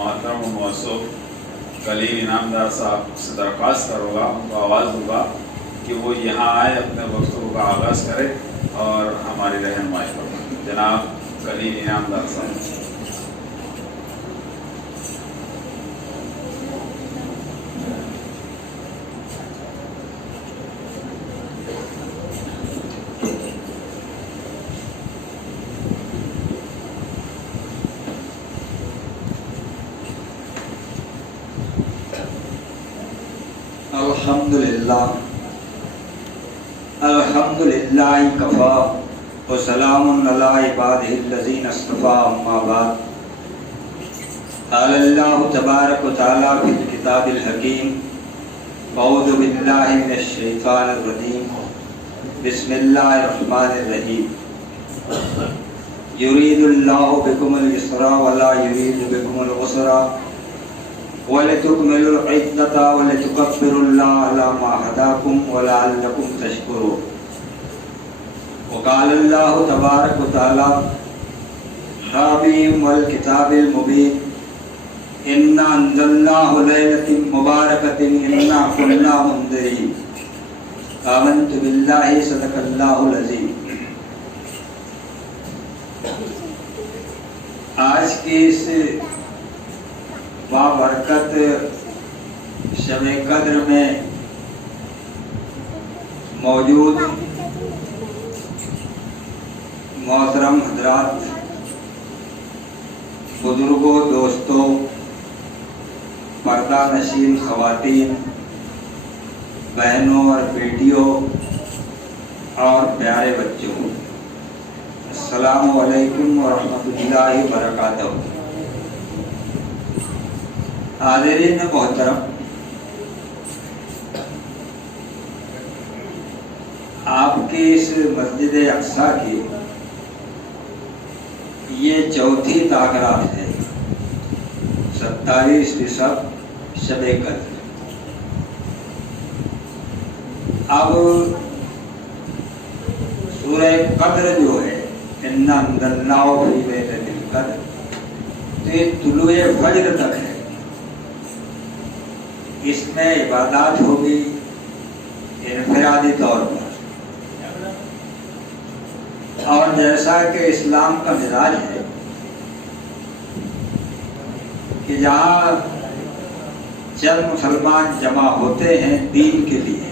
محترم و موصوف کلیم انعامدار صاحب سے درخواست کروں گا، ان کو آواز دوں گا کہ وہ یہاں آئے، اپنے گفتگو کا آغاز کرے اور ہماری رہنمائی کریں۔ جناب کلیم انعامدار صاحب۔ الحمدللہ کفا وسلام علی عبادہ الذین اصطفیٰ، اما بعد۔ قال اللہ تبارک و تعالی فی الکتاب الحکیم، اعوذ باللہ من الشیطان الرجیم، بسم اللہ الرحمن الرحیم۔ یرید اللہ بکم اليسر ولا یرید بکم العسر وَلِتُكْمِلُوا الْعِدَّةَ وَلِتُكَبِّرُوا اللَّهَ عَلَى مَا هَدَاكُمْ وَلَعَلَّكُمْ تَشْكُرُونَ۔ وقال اللہ تبارک و تعالی حامیم والکتاب المبین، اِنَّا أَنزَلْنَاهُ لَيْلَةٍ مُبَارَكَةٍ إِنَّا كُنَّا مُنذِرِينَ۔ آمنت باللہ، صدق اللہ العظیم۔ آج کی اس بابرکت شب قدر میں موجود محترم حضرات، بزرگوں، دوستوں، پردہ نشین خواتین، بہنوں اور بیٹیوں اور پیارے بچوں، السلام علیکم ورحمۃ اللہ وبرکاتہ۔ حاضرین محترم، آپ کی اس مسجد اقصیٰ کی یہ چوتھی تقریب ہے، 27 رجب شب قدر۔ اب سورہ قدر جو ہے، اِنَّا أَنزَلْنَاهُ فِي لَيْلَةِ الْقَدْرِ، تو یہ طلوع فجر تک ہے۔ اس میں عبادات ہوگی انفرادی طور پر، اور جیسا کہ اسلام کا مزاج ہے کہ جہاں چند مسلمان جمع ہوتے ہیں دین کے لیے،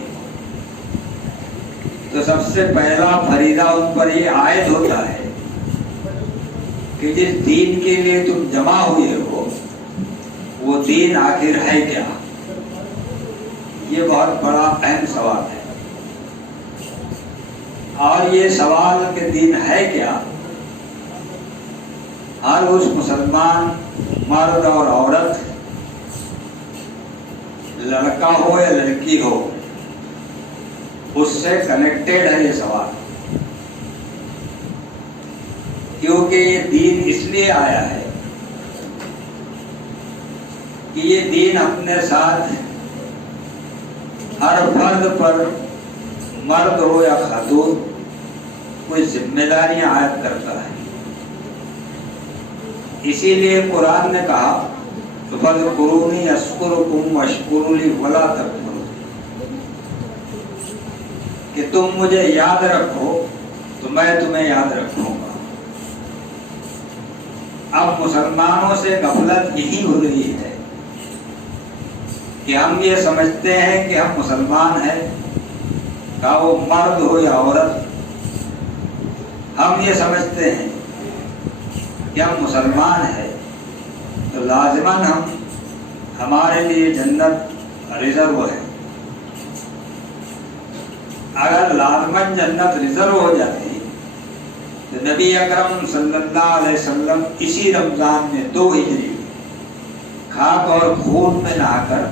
تو سب سے پہلا فریضہ ان پر یہ عائد ہوتا ہے کہ جس دین کے لیے تم جمع ہوئے ہو وہ دین آخر ہے کیا؟ یہ بہت بڑا اہم سوال ہے، اور یہ سوال کہ دین ہے کیا، ہر اس مسلمان مرد اور عورت، لڑکا ہو یا لڑکی ہو، اس سے کنیکٹڈ ہے یہ سوال، کیونکہ یہ دین اس لیے آیا ہے کہ یہ دین اپنے ساتھ ہر فرد پر، مرد ہو یا خاتون، کوئی ذمہ داریاں عائد کرتا ہے۔ اسی لیے قرآن نے کہا فَاذْكُرُونِي أَذْكُرْكُمْ وَاشْكُرُوا لِي وَلَا تَكْفُرُونِ، کہ تم مجھے یاد رکھو تو میں تمہیں یاد رکھوں گا۔ اب مسلمانوں سے غفلت یہی ہو رہی ہے کہ ہم یہ سمجھتے ہیں کہ ہم مسلمان ہیں، کہ وہ مرد ہو یا عورت، ہم یہ سمجھتے ہیں کہ ہم مسلمان ہیں تو لازماً ہمارے لیے جنت ریزرو ہے۔ اگر لازماً جنت ریزرو ہو جاتی تو نبی اکرم صلی اللہ علیہ وسلم اسی رمضان میں 2 ہجری خاک اور خون میں نہا کر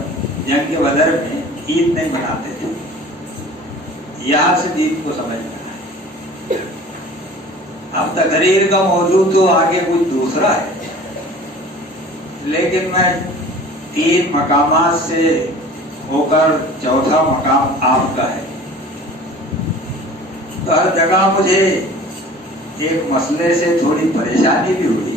جنگ بدر میں عید نہیں مناتے تھے۔ یہاں سے دین کو سمجھنا ہے۔ اب تقریر کا موضوع تو آگے کچھ دوسرا ہے، لیکن میں 3 مقامات سے ہو کر چوتھا مقام آپ کا ہے، تو ہر جگہ مجھے ایک مسئلے سے تھوڑی پریشانی بھی ہوئی،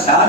7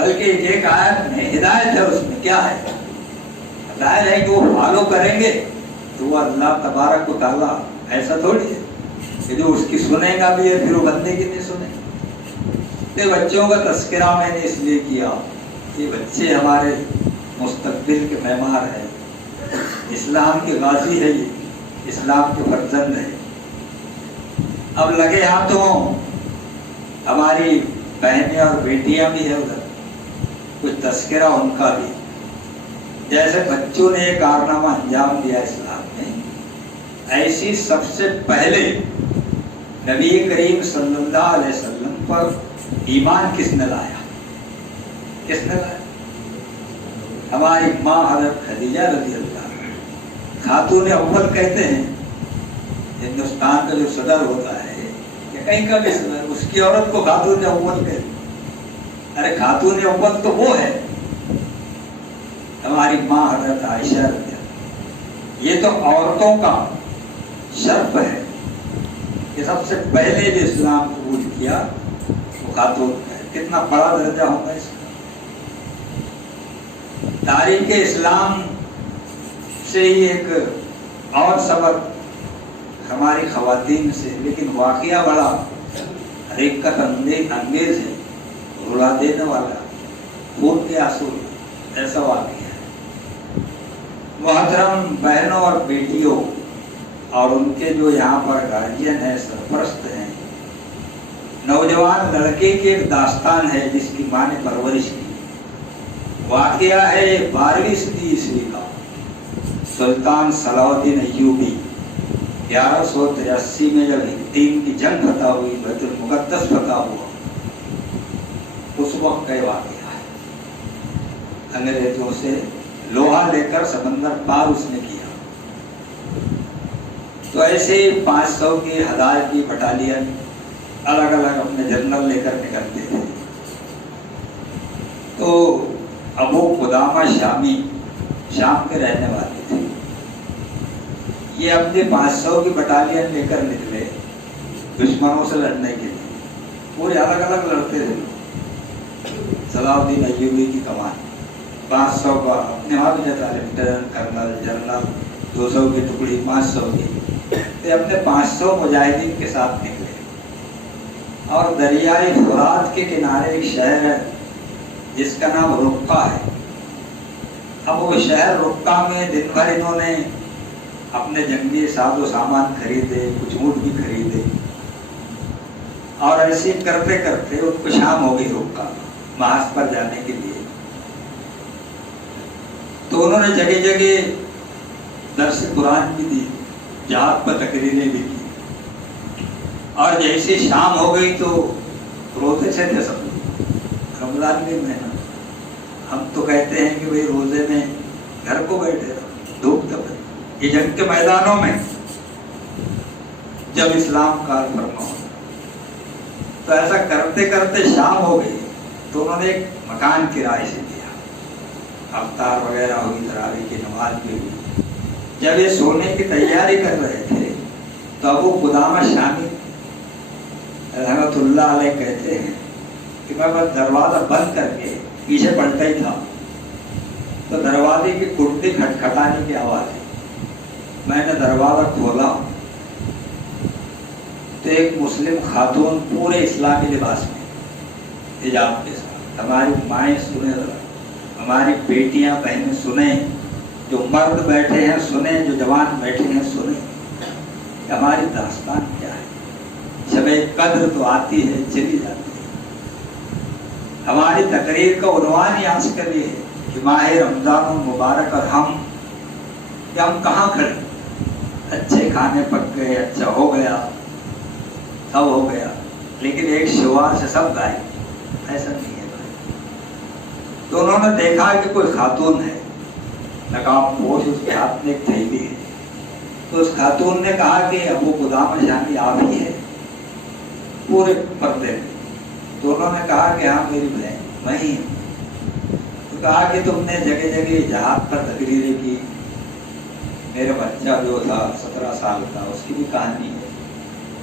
بلکہ ایک آیت میں ہدایت ہے، اس میں کیا ہے؟ ہدایت ہے کہ وہ فالو کریں گے تو وہ اللہ تبارک و تعالیٰ ایسا تھوڑی ہے کہ جو اس کی سنے گا بھی ہے پھر وہ بندے کی نہیں سنے. بچوں کا تذکرہ میں نے اس لیے کیا کہ بچے ہمارے مستقبل کے معمار ہیں، اسلام کے غازی ہے، یہ اسلام کے فرزند ہے. اب لگے ہاتھوں ہماری بہنیں اور بیٹیاں بھی ہیں ادھر، کچھ تذکرہ ان کا بھی. جیسے بچوں نے ایک کارنامہ انجام دیا اسلام میں، ایسی سب سے پہلے نبی کریم صلی اللہ علیہ وسلم پر ایمان کس نے لایا؟ کس نے لایا؟ ہماری ماں حضرت خدیجہ رضی اللہ عنہا. خاتون اول کہتے ہیں ہندوستان کا جو صدر ہوتا ہے یا کہیں کا بھی صدر، اس کی عورت کو خاتون اول کہتے ہیں. ارے خاتون اول تو وہ ہے ہماری ماں حضرت عائشہ رضی اللہ. یہ تو عورتوں کا شرف ہے کہ سب سے پہلے جو اسلام قبول کیا وہ خاتون ہے. کتنا بڑا درجہ ہوگا اس کا. تاریخ اسلام سے ہی ایک اور سبق ہماری خواتین سے، لیکن واقعہ بڑا حقیقت انگیز ہے، رلا دینے والا، خون کے آنسو ایسا واقعہ ہے. محترم بہنوں اور بیٹیوں اور ان کے جو یہاں پر گارجین ہیں، سرپرست ہیں، نوجوان لڑکے کی ایک داستان ہے جس کی ماں نے پرورش کی. واقعہ ہے 12ویں صدی عیسوی کا. سلطان صلاح الدین ایوبی 1183 میں جب ہندین کی جنگ فتح ہوئی، بیت المقدس فتح ہوا، اس وقت کا واقعہ ہے. انگریزوں سے لوہا لے کر سمندر پار اس نے کیا. تو ایسے 500 کی 1000 کی بٹالین الگ الگ اپنے جنرل لے کر نکلتے تھے. تو ابو قدامہ شامی شام کے رہنے والے تھے. یہ اپنے 500 کی بٹالین لے کر نکلے دشمنوں سے لڑنے کے لیے. پورے الگ الگ لڑتے تھے. صلاح الدین ایوبی کی کمان 500 کا اپنے وہاں بھی جاتا ہے، کرنل جنرل 200 کی ٹکڑی 500 کی. تو اپنے 500 مجاہدین کے ساتھ نکلے اور دریائے فرات کے کنارے ایک شہر ہے جس کا نام رقہ ہے. اب وہ شہر رقہ میں دن بھر انہوں نے اپنے جنگی ساز و سامان خریدے، کچھ اونٹ بھی خریدے، اور ایسے کرتے کرتے ان کو شام ہو گئی رقہ محاذ پر جانے کے لیے. تو انہوں نے جگہ جگہ درس قرآن بھی دی، جہاد پر تقریریں بھی کی. اور جیسے شام ہو گئی تو روزے سے تھے سب لوگ، رمضان کے مہینہ. ہم تو کہتے ہیں کہ بھئی روزے میں گھر کو بیٹھے رہو، دھوپ تب. یہ جنگ کے میدانوں میں جب اسلام کار فرما ہو تو ایسا کرتے کرتے شام ہو گئی. تو انہوں نے ایک مکان کرائے سے دیا، افطار وغیرہ ہوئی، تراویح کی نماز بھی ہوئی. جب یہ سونے کی تیاری کر رہے تھے تو ابو قدامہ شامی رحمۃ اللہ علیہ کہتے ہیں کہ میں بس دروازہ بند کر کے پیچھے پلٹا ہی تھا تو دروازے کی کنڈی کھٹکھٹانے کی آواز ہے. میں نے دروازہ کھولا تو ایک مسلم خاتون پورے اسلامی لباس میں حجاب کے ساتھ. ہماری مائیں سنیں، ہماری بیٹیاں بہنیں سنیں، جو مرد بیٹھے ہیں سنیں، جو جوان بیٹھے ہیں سنیں کہ ہماری داستان کیا ہے. شب قدر تو آتی ہے چلی جاتی ہے. ہماری تقریر کا عنوان ہی آج کل یہ ہے کہ ماہ رمضان المبارک اور ہم کہاں کھڑے. اچھے کھانے پک گئے، اچھا ہو گیا، سب ہو گیا، لیکن ایک شعار سے سب گائے، ایسا نہیں ہے. تو انہوں نے دیکھا کہ کوئی خاتون ہے نقاب پوش، اس کے ہاتھ میں ایک تھیلی ہے. تو اس خاتون نے کہا کہ ابو قدامہ شامی آپ ہی ہے پورے پردے میں. تو انہوں نے کہا کہ ہاں میری بہن میں ہی ہوں. تو کہا کہ تم نے جگہ جگہ جہاد پر تقریریں کی، میرا بچہ جو تھا 17 سال کا اس کی بھی کہانی ہے،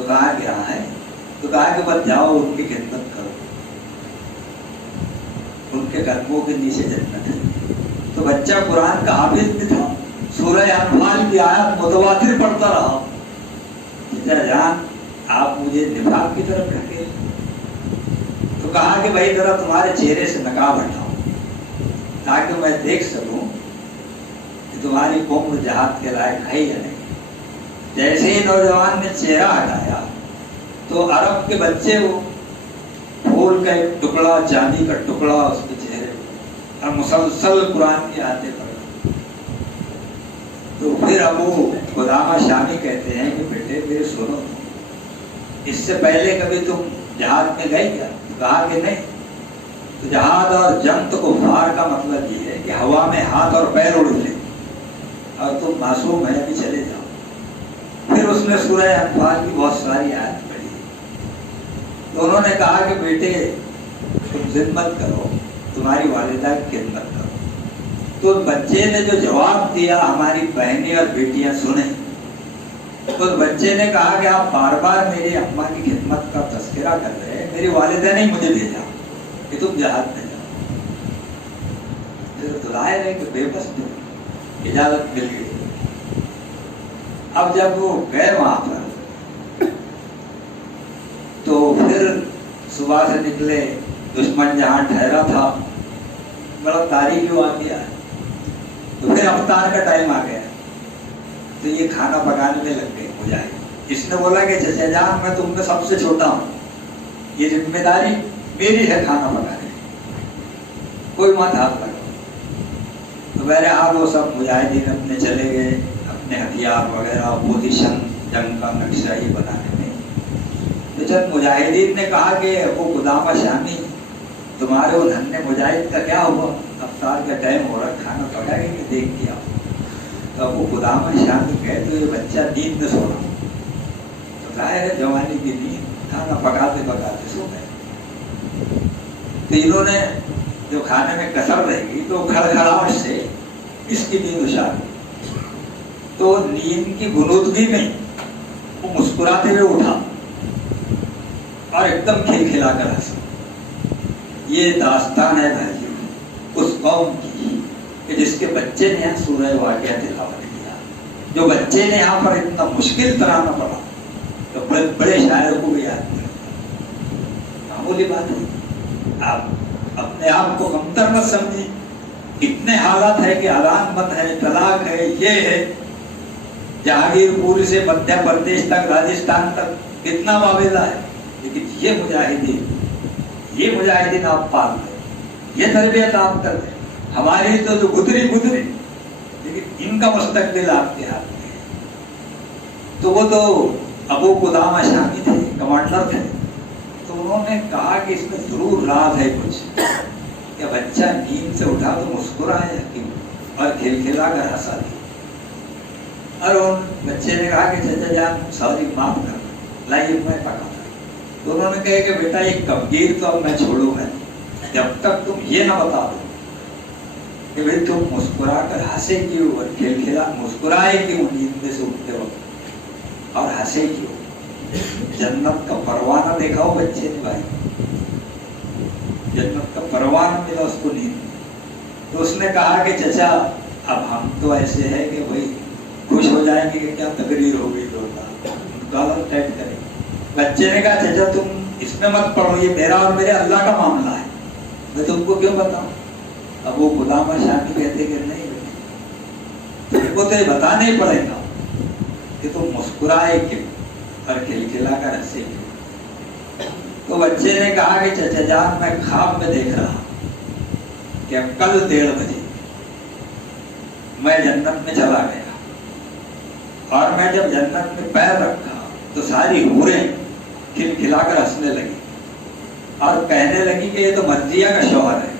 تو کہا کہ ہاں ہے. تو کہا کہ بس جاؤ ان کی خدمت کرو, ان کے قدموں کے نیچے جنت ہے. تو بچہ قرآن کا حافظ بھی تھا, سورہ انفال کی آیات متواتر پڑھتا رہا. چچا جان آپ مجھے نفاق کی طرف ڈھکے. تو کہا کہ بھائی ذرا تمہارے چہرے سے نقاب ہٹاؤ تاکہ میں دیکھ سکوں کہ تمہاری قوم جہاد کے لائق ہے یا نہیں. جیسے ہی نوجوان نے چہرہ ہٹایا تو عرب کے بچے وہ پھول کا ایک ٹکڑا, چاندی کا ٹکڑا اس کے چہرے اور مسلسل قرآن کی آیتیں پڑھ. تو پھر ابو قدامہ شامی کہتے ہیں کہ بیٹے میرے سنو, اس سے پہلے کبھی تم جہاد میں گئے کیا؟ کہا کہ نہیں. تو جہاد اور جنگ تو کفار کا مطلب یہ ہے کہ ہوا میں ہاتھ اور پیر اڑ لے اور تم معصوم ہے ابھی چلے جاؤ. پھر اس نے سورہ انفال کی بہت ساری آیت پڑھی. تو انہوں نے کہا کہ بیٹے تم ذمت کرو, تمہاری والدہ کی خدمت کرو. تو بچے نے جو جواب دیا ہماری بہنیں اور بیٹیاں سنیں. تو بچے نے کہا کہ آپ بار بار میری اماں کی خدمت کا تذکرہ کر رہے ہیں, میری والدہ نے مجھے بھیجا کہ تم جہاد میں جاؤ. تو ظاہر ہے کہ بے بس اجازت مل گئی. اب جب وہ گئے وہاں پر تو پھر صبح سے نکلے, دشمن جہاں ٹھہرا تھا بڑا تاریخی ہوا گیا. تو پھر افطار کا ٹائم آ گیا تو یہ کھانا پکانے میں لگ گئے مجاہد. اس نے بولا کہ چچا جان میں تم میں سب سے چھوٹا ہوں, یہ ذمہ داری میری ہے کھانا پکانے, کوئی مت ہاتھ لگا. تو بہرحال وہ سب مجاہدین اپنے چلے گئے اپنے ہتھیار وغیرہ پوزیشن جنگ کا نقشہ یہ بنانے میں. تو جب مجاہدین نے کہا کہ ابو قدامہ شامی تمہارے وہ ننھے مجاہد کا کیا ہوا, افطار کا ٹائم ہو رہا, کھانا پکائے گے کہ دیکھ کیا. تو ابو قدامہ شامی کہے تو یہ بچہ نیند میں سو رہا. تو ظاہر ہے جوانی کی نیند, کھانا پکاتے پکاتے سو گئے. تو انہوں نے جو کھانے میں کسر رہ گئی تو کھڑکھڑاہٹ سے اس کی نیند اشار گئی. تو نیند کی غنودگی میں وہ مسکراتے ہوئے اٹھا اور ایک دم کھلکھلا کر ہنسا. یہ داستان ہے بھائیوں اس قوم کی کہ جس کے بچے نے یہاں سورہ واقعہ تلاوت کیا, جو بچے نے یہاں پر اتنا مشکل ترانہ پڑھا تو بڑے بڑے شاعر کو بھی یاد کر. معمولی بات ہے, آپ اپنے آپ کو کمتر مت سمجھیں. اتنے حالات ہے کہ اعلان بند ہے, طلاق ہے, یہ ہے, جہانگیر پور سے مدھیہ پردیش تک راجستھان تک کتنا معاملہ ہے. لیکن یہ مجاہدین آپ پال رہے, یہ تربیت آپ کر رہے. ہماری تو جو گزری لیکن ان کا مستقبل آپ کے ہاتھ میں ہے. تو وہ تو ابو قدامہ شامی تھے, کمانڈر تھے. تو انہوں نے کہا کہ اس میں ضرور راز ہے کچھ, کہ بچہ نیند سے اٹھا تو مسکرایا کیوں اور کھلکھلا کر ہنسا دیا. اور ان بچے نے کہا کہ چچا جان سوری معاف کر, لائیے میں پکاتا. تو انہوں نے کہا کہ بیٹا یہ کبگیر تو اب میں چھوڑوں گا جب تک تم یہ نہ بتا دو کہ بھائی تم مسکرا کر ہنسے کیوں اور کھلکھلا مسکرائے کیوں نیند میں سے اٹھتے وقت اور ہنسے کیوں. جنت کا پروانہ دیکھا ہو بچے نے بھائی, جنت کا پروانہ ملا اس کو نیند میں. تو اس نے کہا کہ چچا اب ہم تو ایسے ہے کہ بھائی خوش ہو جائیں گے کہ کیا تقریر ہو گئی, ڈالر ٹائپ کریں. بچے نے کہا چچا تم اس میں مت پڑھو, یہ میرا اور میرے اللہ کا معاملہ ہے, میں تم کو کیوں بتاؤں. اب وہ قدامہ شامی کہتے کہ نہیں بیٹے تم کو تو یہ بتانا ہی پڑے گا کہ تم مسکرائے کیوں اور کھلکھلا کر ہنسے کیوں. تو بچے نے کہا کہ چچا جان میں خواب میں دیکھ رہا کہ اب کل 1:30 بجے میں جنت میں چلا گیا, اور میں جب جنت میں پیر رکھا تو ساری حوریں کھلکھلا کر ہنسنے لگی اور کہنے لگی کہ یہ تو مرضیہ کا شوہر ہے.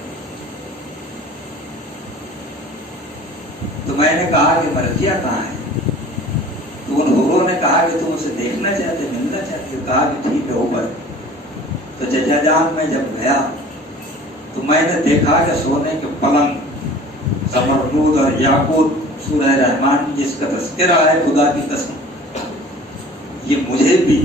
تو میں نے کہا کہ مرضیہ کہاں ہے؟ تو ان حوروں نے کہا کہ تم اسے دیکھنا چاہتے, ملنا چاہتے. کہا کہ ٹھیک ہے اوپر. تو چچا جان میں جب گیا تو میں نے دیکھا کہ سونے کے پلنگ, زمرد اور یاقوت, سورہ رحمان جس کا تذکرہ ہے خدا کی قسم, یہ مجھے بھی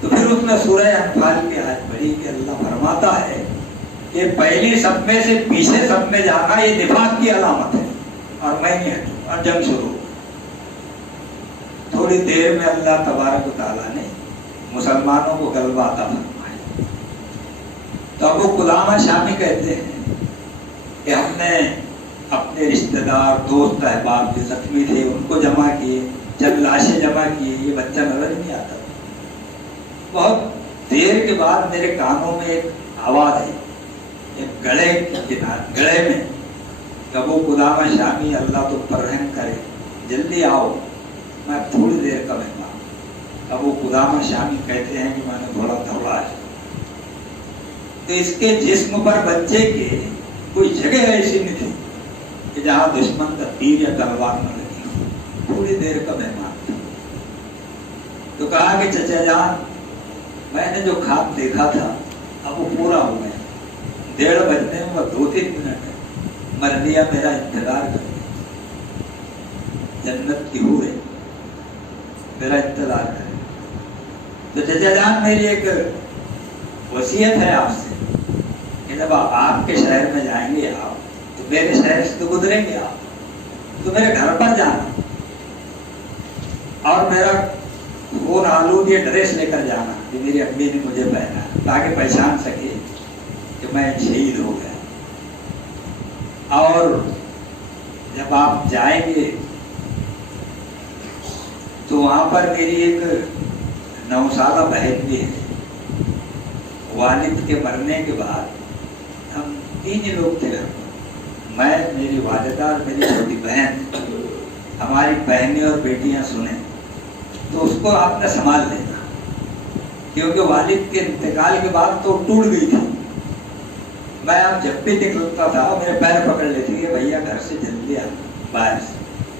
تو پھر اس نے سورہ انفال کی آیت پڑھی کہ اللہ فرماتا ہے کہ پہلی صف میں سے پیچھے صف میں جانا یہ نفاق کی علامت ہے اور میں نہیں ہٹوں، اور جنگ شروع۔ تھوڑی دیر میں اللہ تبارک و تعالیٰ نے مسلمانوں کو غلبہ عطا فرمایا۔ تو ابو قدامہ شامی کہتے ہیں کہ ہم نے اپنے رشتہ دار، دوست، احباب جو زخمی تھے ان کو جمع کیے، جب لاشیں جمع کیے، یہ بچہ نظر نہیں آتا۔ بہت دیر کے بعد میرے کانوں میں ایک آواز ہے، ایک گڑھے میں، ابو قدامہ شامی اللہ تم پر رحم کرے، جلدی آؤ، میں تھوڑی دیر کا مہمان۔ ابو قدامہ شامی کہتے ہیں کہ میں نے تھوڑا دوڑا ہے، تو اس کے جسم پر بچے کے کوئی جگہ ایسی نہیں تھی کہ جہاں دشمن کا تیر یا تلوار نہ لگی ہو، تھوڑی دیر کا مہمان تھا۔ تو کہا کہ چچا جان، میں نے جو خواب دیکھا تھا اب وہ پورا ہو گیا، 1:30 بجنے میں 2-3 منٹ ہے، مرضیہ میرا انتظار کر جنت کی ہوئے میرا انتظار کرے۔ تو چچا جان میری ایک وصیت ہے آپ سے کہ جب آپ کے شہر میں جائیں گے آپ، تو میرے شہر سے تو گزریں گے آپ، تو میرے گھر پر جانا اور میرا خون آلود یہ ڈریس لے کر جانا جو میری امی نے مجھے پہنا، تاکہ پہچان سکے کہ میں شہید ہو گیا۔ اور جب آپ جائیں گے تو وہاں پر میری ایک 9 سالہ بہن بھی ہے۔ والد کے مرنے کے بعد ہم 3 ہی لوگ تھے گھر پر، میں، میری والدہ اور میری چھوٹی بہن۔ ہماری بہنیں اور بیٹیاں سنیں تو اس کو آپ نے سنبھال لینا، کیونکہ والد کے انتقال کے بعد تو ٹوٹ گئی تھی۔ میں اب جب بھی نکلتا تھا میرے پیر پکڑ لیتی کہ بھیا گھر سے جلدی آنا باہر سے،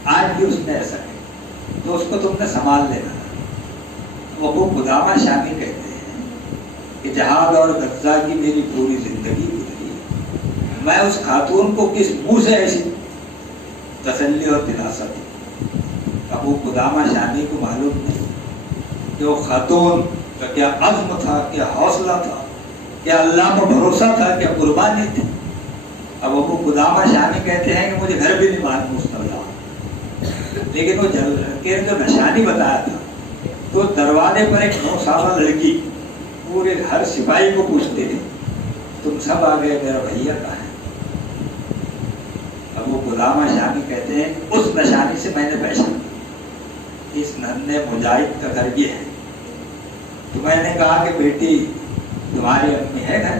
آج بھی اس نے ایسا ہے، تو اس کو تم نے سنبھال لینا تھا۔ ابو قدامہ شامی کہتے ہیں کہ جہاد اور غزہ کی میری پوری زندگی گزری، میں اس خاتون کو کس منہ سے ایسی تسلی اور دلاسا دی۔ ابو قدامہ شامی کو معلوم نہیں کہ وہ خاتون کا کیا عزم تھا، کیا حوصلہ تھا، کیا اللہ پر بھروسہ تھا، کیا قربانی تھی۔ اب ابو قدامہ شامی کہتے ہیں کہ مجھے گھر بھی نہیں معلوم اس طرح، لیکن وہ جو نشانی بتایا تھا تو دروازے پر ایک 9 سالہ لڑکی پورے ہر سپاہی کو پوچھتے تھے تم سب آ گئے، میرا بھیا کہاں ہے؟ ابو قدامہ شامی کہتے ہیں کہ اس نشانی سے میں نے پہچان اس ننھے مجاہد کا گھر یہ ہے۔ تو میں نے کہا کہ بیٹی تمہاری امی ہے گھر؟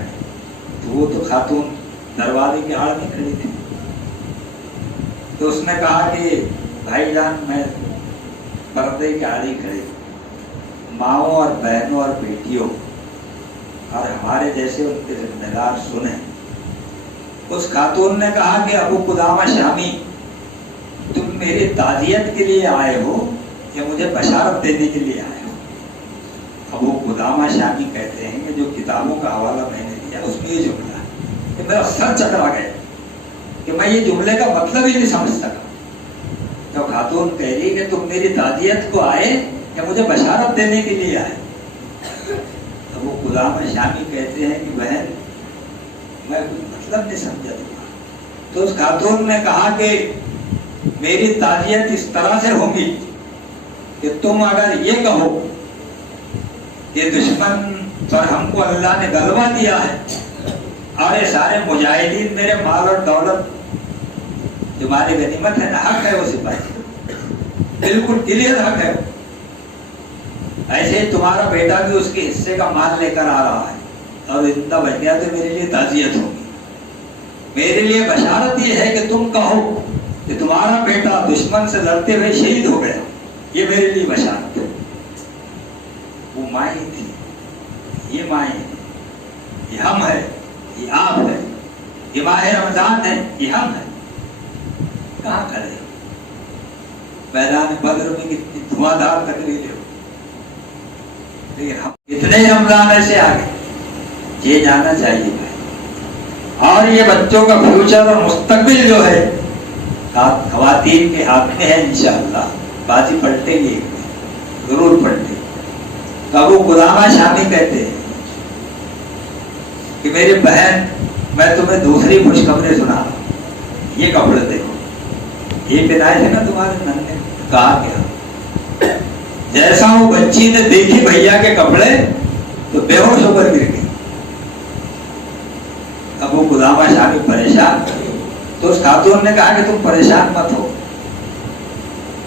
تو وہ تو خاتون دروازے کی آڑ میں کھڑی تھی۔ تو اس نے کہا کہ بھائی جان میں پردے کی آڑی کھڑی، ماؤں اور بہنوں اور بیٹیوں اور ہمارے جیسے ان کے ذمہ دار سنیں۔ اس خاتون نے کہا کہ ابو قدامہ شامی تم میری تعزیت کے لیے آئے ہو یا مجھے بشارت دینے کے لیے آئے ہو؟ ابو قدامہ شامی کہتے ہیں کہ جو کتابوں کا حوالہ میں نے دیا اس میں یہ جملہ ہے کہ میرا سر چکرا گیا کہ میں یہ جملے کا مطلب ہی نہیں سمجھ سکا۔ تو خاتون کہہ رہی کہ تم میری تعزیت کو آئے یا مجھے بشارت دینے کے لیے آئے؟ ابو قدامہ شامی کہتے ہیں کہ بہن میں کوئی مطلب نہیں سمجھا تمہارا۔ تو اس خاتون نے کہا کہ میری تعزیت اس طرح سے ہوگی کہ تم اگر یہ کہو کہ دشمن پر ہم کو اللہ نے غلبہ دیا ہے اور یہ سارے مجاہدین میرے مال اور دولت تمہاری غنیمت ہے نا، حق ہے وہ سپاہی، بالکل کلیئر حق ہے۔ ایسے ہی تمہارا بیٹا بھی اس کے حصے کا مال لے کر آ رہا ہے اور زندہ بچ گیا تو میرے لیے تعزیت ہوگی۔ میرے لیے بشارت یہ ہے کہ تم کہو کہ تمہارا بیٹا دشمن سے لڑتے ہوئے شہید ہو گیا، یہ میرے لیے بشارت ہے۔ وہ مائیں تھی، یہ مائیں ہیں، یہ ہم ہے، یہ آپ ہے، یہ ماہ رمضان ہے، یہ ہم ہے۔ کہاں کھڑے میدان بدر میں کتنی دھواں دھار تقریریں ہو، لیکن ہم اتنے رمضان ایسے آگے یہ جاننا چاہیے بھائی۔ اور یہ بچوں کا فیوچر اور مستقبل جو ہے خواتین کے ہاتھ میں ہے، انشاءاللہ بازی پلٹیں گے، ضرور پلٹیں گے۔ تو ابو قدامہ شامی کہتے ہیں کہ میری بہن میں تمہیں دوسری خوشخبری سنا رہا ہوں، یہ کپڑے دیکھو، یہ پہنائے تھے نا تمہارے من نے؟ کہا کیا؟ جیسا وہ بچی نے دیکھی بھیا کے کپڑے تو بے ہوش ہو کر گر گئی۔ ابو قدامہ شامی پریشان، تو اس خاتون نے کہا کہ تم پریشان مت ہو،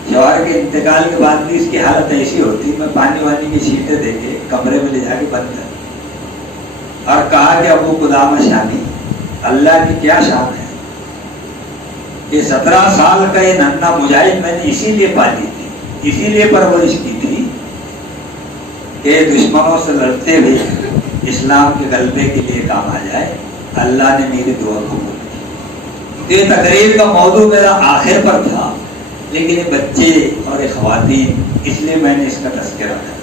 شوہر کے انتقال کے بعد بھی اس کی حالت ایسی ہوتی، میں پانی وانی کی چھینٹیں دے کے کمرے میں لے جا کے بند کر، اور کہا کہ ابو قدامہ شامی اللہ کی کیا شان ہے کہ 17 سال کا یہ ننھا مجاہد میں نے اسی لیے پالی تھی، اسی لیے پرورش کی تھی کہ دشمنوں سے لڑتے ہوئے اسلام کے غلبے کے لیے کام آ جائے۔ اللہ نے میری دعا قبول کی۔ یہ تقریر کا موضوع میرا آخر پر تھا، لیکن یہ بچے اور یہ خواتین، اس لیے میں نے اس کا تذکرہ کیا۔